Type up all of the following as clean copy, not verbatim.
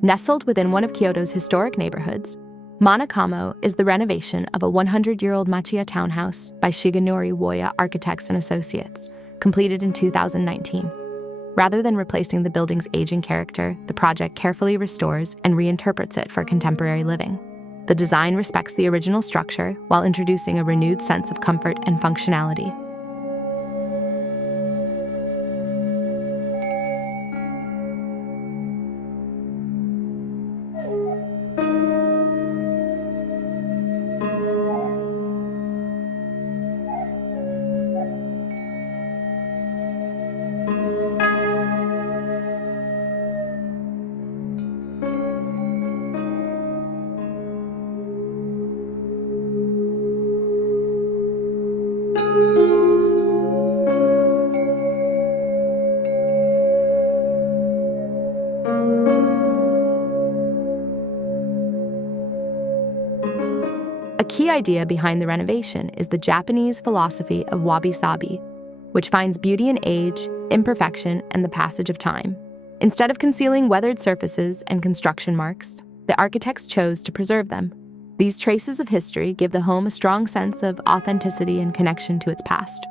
Nestled within one of Kyoto's historic neighborhoods, Maana Kamo is the renovation of a 100-year-old machiya townhouse by Shigenori Uoya Architects and Associates, completed in 2019. Rather than replacing the building's aging character, the project carefully restores and reinterprets it for contemporary living. The design respects the original structure while introducing a renewed sense of comfort and functionality. A key idea behind the renovation is the Japanese philosophy of Wabi-Sabi, which finds beauty in age, imperfection, and the passage of time. Instead of concealing weathered surfaces and construction marks, the architects chose to preserve them. These traces of history give the home a strong sense of authenticity and connection to its past.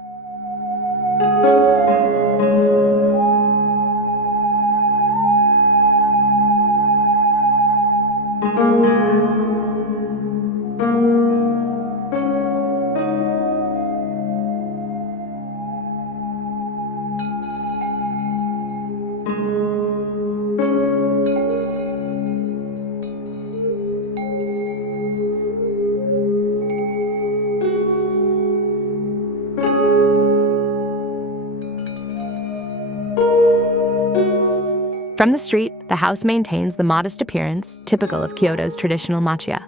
From the street, the house maintains the modest appearance typical of Kyoto's traditional machiya.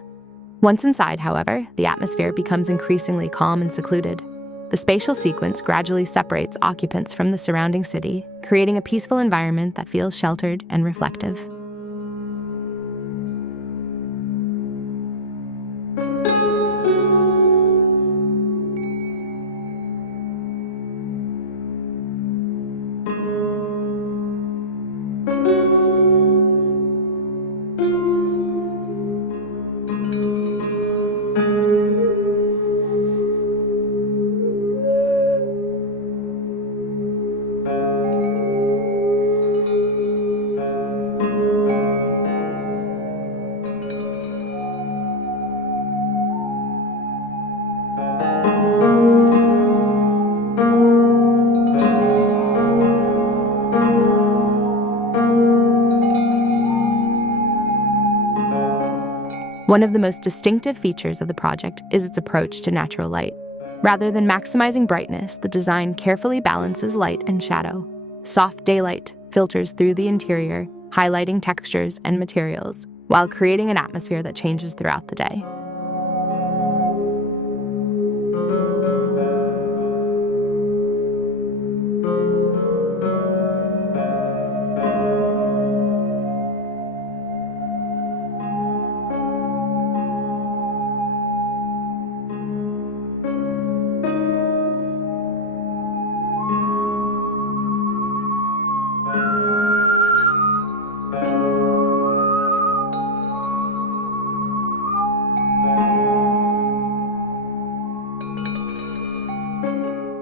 Once inside, however, the atmosphere becomes increasingly calm and secluded. The spatial sequence gradually separates occupants from the surrounding city, creating a peaceful environment that feels sheltered and reflective. One of the most distinctive features of the project is its approach to natural light. Rather than maximizing brightness, the design carefully balances light and shadow. Soft daylight filters through the interior, highlighting textures and materials, while creating an atmosphere that changes throughout the day.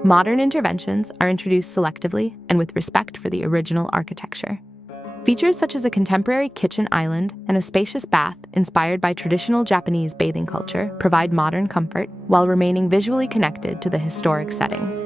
Modern interventions are introduced selectively and with respect for the original architecture. Features such as a contemporary kitchen island and a spacious bath inspired by traditional Japanese bathing culture provide modern comfort while remaining visually connected to the historic setting.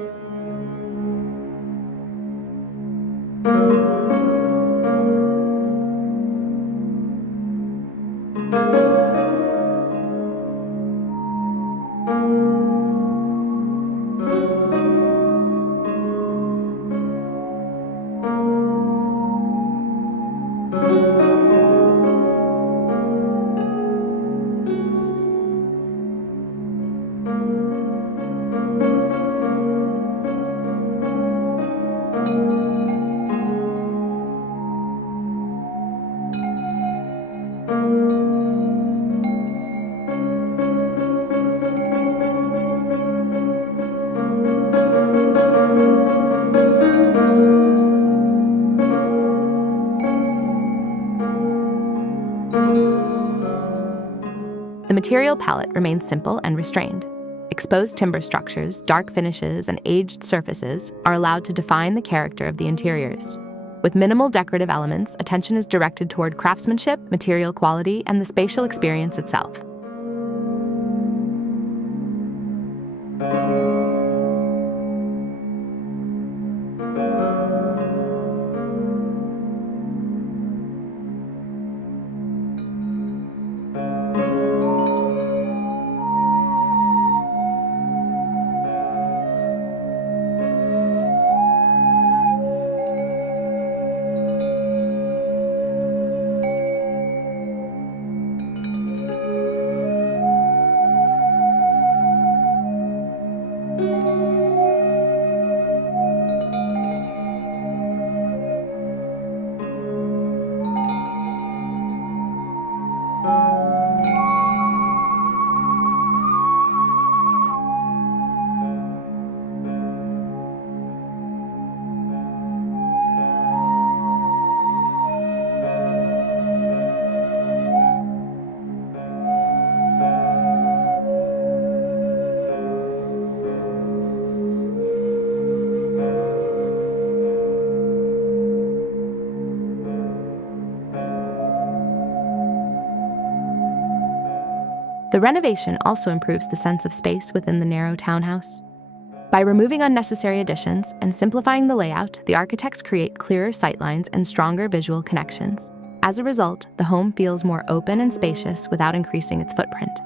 material palette remains simple and restrained. Exposed timber structures, dark finishes, and aged surfaces are allowed to define the character of the interiors. With minimal decorative elements, attention is directed toward craftsmanship, material quality, and the spatial experience itself. The renovation also improves the sense of space within the narrow townhouse. By removing unnecessary additions and simplifying the layout, the architects create clearer sightlines and stronger visual connections. As a result, the home feels more open and spacious without increasing its footprint.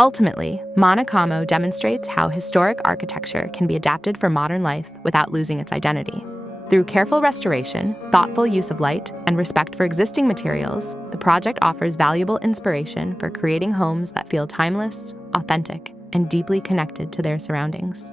Ultimately, Maana Kamo demonstrates how historic architecture can be adapted for modern life without losing its identity. Through careful restoration, thoughtful use of light, and respect for existing materials, the project offers valuable inspiration for creating homes that feel timeless, authentic, and deeply connected to their surroundings.